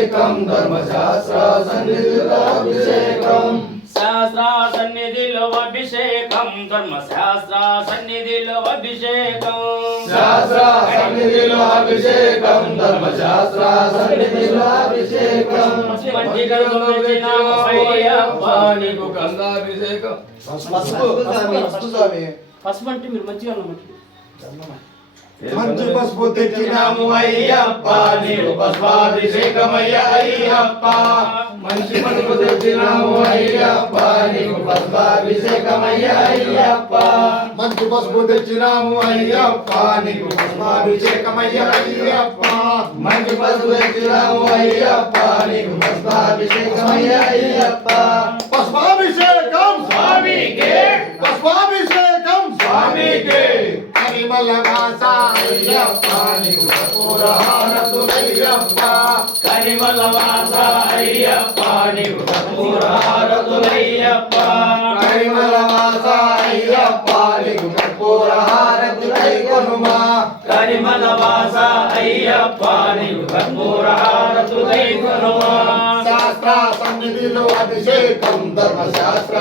అభిషేకం ధర్మశాస్త్ర సన్నిధిలో అభిషేకం శాస్త్ర సన్నిధిలో అభిషేకం ధర్మశాస్త్ర సన్నిధిలో అభిషేకం శాస్త్ర సన్నిధిలో అభిషేకం ధర్మశాస్త్ర సన్నిధిలో అభిషేకం మంచి గర్భం అయ్యప్ప నీకు గంధాభిషేకం పసుపు అంటే మీరు మంచిగా మంచి పసుపు తెచ్చినాము అయ్యప్ప నీకు పసుపాభిషేకమయ్య అయ్యప్ప మంచి పసుపు తెచ్చినాము అయ్యప్ప నీకు పసుపాభిషేకమయ్య అయ్యప్ప మంచి పసుపు తెచ్చినాము అయ్యప్ప నీకు పసుపాభిషేకమయ్య అయ్యప్ప మంచి పసుపు తెచ్చినాము అయ్యప్ప నీకు పసుపాభిషేకమయ్య అయ్యప్ప పసుపాభిషేకం స్వామికే పసుపాభిషేకం స్వామికే కరిమలవాస అయ్యప్ప నీకు కర్పూర హారతులయ్యప్ప కరిమలవాస అయ్యప్ప నీకు కర్పూర హారతులయ్యప్ప కరిమలవాస అయ్యప్ప నీకు కర్పూర హారతులై కొనుమా కరిమలవాస అయ్యప్ప నీకు కర్పూర హారతులై కొనుమా శాస్త్ర సన్నిధిలో అభిషేకం ధర్మశాస్త్ర